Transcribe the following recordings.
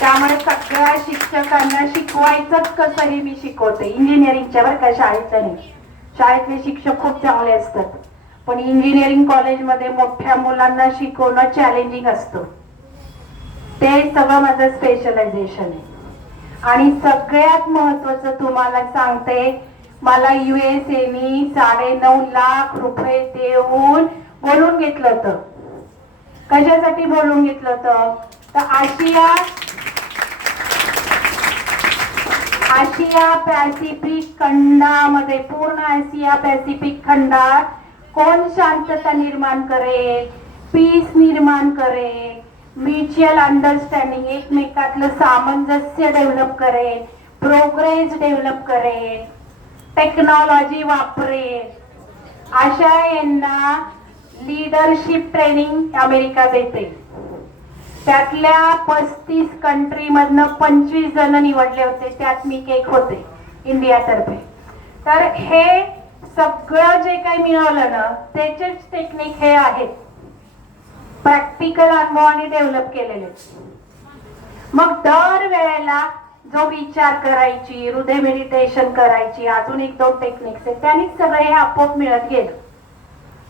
त्यामुळे सगळ्या शिक्षकांना शिकवायचंच कसं हे मी शिकवते. इंजिनिअरिंगच्या बरं का शाळेचं नाही. शाळेतले शिक्षक खूप चांगले असतात. पण इंजिनिअरिंग कॉलेजमध्ये मोठ्या मुलांना शिकवणं चॅलेंजिंग असतं. ते सगळं माझं स्पेशलायझेशन आहे. आणि सगळ्यात महत्वाचं तुम्हाला सांगते मला युएसएनी साडे नऊ लाख रुपये देऊन बोलून घेतलं होतं. कशासाठी बोलून घेतलं होतं? तर आशिया आशिया पॅसिफिक खंडामध्ये पूर्ण आशिया पॅसिफिक खंडात कोण शांतता निर्माण करेल? पीस निर्माण करेल. म्युच्युअल अंडरस्टँडिंग एकमेकातलं सामंजस्य डेव्हलप करेल. प्रोग्रेस डेव्हलप करेल. टेक्नॉलॉजी वापरेल. अशा यांना लीडरशिप ट्रेनिंग अमेरिका देते. त्यातल्या पस्तीस कंट्री मधनं पंचवीस जण निवडले होते त्यात मी एक होते इंडियातर्फे तर हे सगळं जे काही मिळवलं ना त्याचेच टेक्निक हे आहेत. प्रॅक्टिकल अनुभवाने डेव्हलप केलेले. मग दर वेळेला जो विचार करायची हृदय मेडिटेशन करायची अजून एक दोन टेक्निक्स आहेत त्यांनीच सगळं हे आपोआप मिळत गेलं.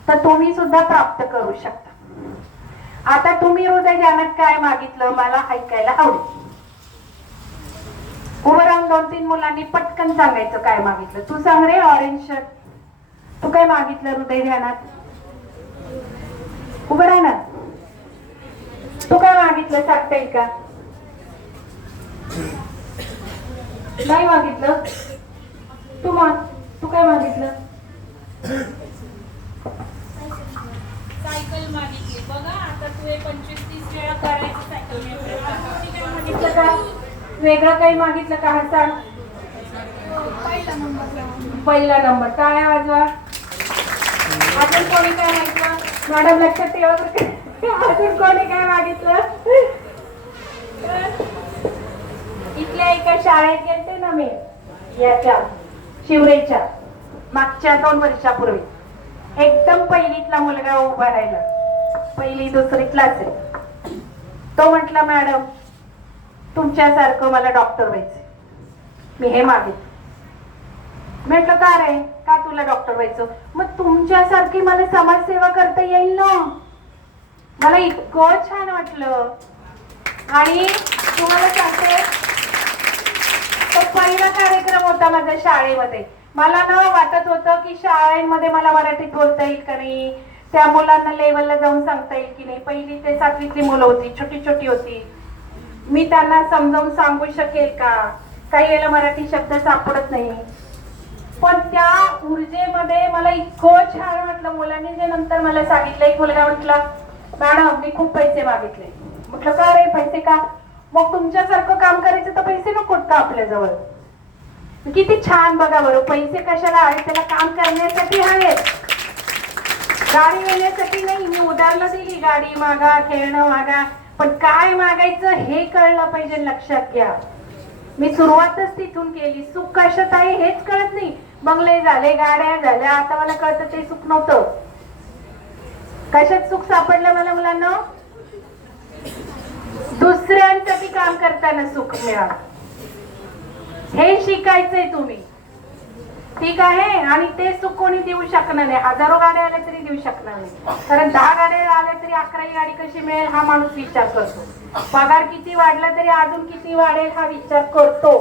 तर तुम्ही सुद्धा प्राप्त करू शकता. आता तुम्ही हृदय ध्यानात काय मागितलं मला ऐकायला आवडेल. उभं राहून दोन तीन मुलांनी पटकन सांगायचं काय मागितलं. तू सांग रे ऑरेंज शर्ट तू काय मागितलं हृदय ध्यानात? उभं राहा ना. तू काय मागितलं सांगता येईल का? नाही मागितलं. तू मग तू काय मागितलं? सायकल मागितली. बघा. वेगळं काही मागितलं का हा सांग पहिला नंबर. काय वाजवा अजून कोणी काय मागितलं? मॅडम लक्षात ठेवा? अजून कोणी काय मागितलं? इथल्या एका शाळेत गेलते ना मी याच्या शिवरेच्या मागच्या दोन वर्षापूर्वी. एकदम पहिलीतला मुलगा उभा राहिला. पहिली दुसरी क्लास आहे. तो म्हटला मॅडम तुमच्यासारखं मला डॉक्टर व्हायचं मी हे मागित म्हटलं का रे? का तुला डॉक्टर व्हायचं? मग तुमच्यासारखी मला समाजसेवा करता येईल ना. मला इतकं छान वाटलं. आणि तुम्हाला सांगते तो पहिला कार्यक्रम होता माझ्या शाळेमध्ये. मला ना वाटत होतं की शाळेमध्ये मला मराठीत बोलता येईल का नाही. त्या मुलांना लेवलला जाऊन सांगता येईल की नाही. पहिली ते सातवीतली मुलं होती छोटी छोटी होती. मी त्यांना समजावून सांगू शकेल का? काही वेळेला मराठी शब्द सापडत नाही. पण त्या ऊर्जेमध्ये मला इतकं छान वाटलं. मुलांनी जे नंतर मला सांगितलं एक मुलगा म्हटला मॅडम मी खूप पैसे मागितले. म्हटलं का रे पैसे का? मग तुमच्यासारखं काम करायचं तर पैसे नकोत का आपल्याजवळ? किती छान बघा बरं पैसे कशाला आहेत? त्याला काम करण्यासाठी आहेत. गाडी येण्यासाठी नाही मी उदाहरणं दिली गाडी मागा खेळणं मागा. पण काय मागायचं हे कळलं पाहिजे लक्षात घ्या. मी सुरुवातच तिथून केली. सुख कशात आहे हेच कळत नाही. बंगले झाले गाड्या झाल्या आता मला कळतं ते सुख नव्हतं. कशात सुख सापडलं मला मुलांना? दुसऱ्यांसाठी काम करताना सुख मिळा हे शिकायचंय तुम्ही. ठीक आहे. आणि ते सुख कोणी देऊ शकणार नाही. हजारो गाड्या आल्या तरी देऊ शकणार नाही. कारण दहा गाड्या आल्या तरी अकराही गाडी कशी मिळेल हा माणूस विचार करतो. पगार किती वाढला तरी अजून किती वाढेल हा विचार करतो.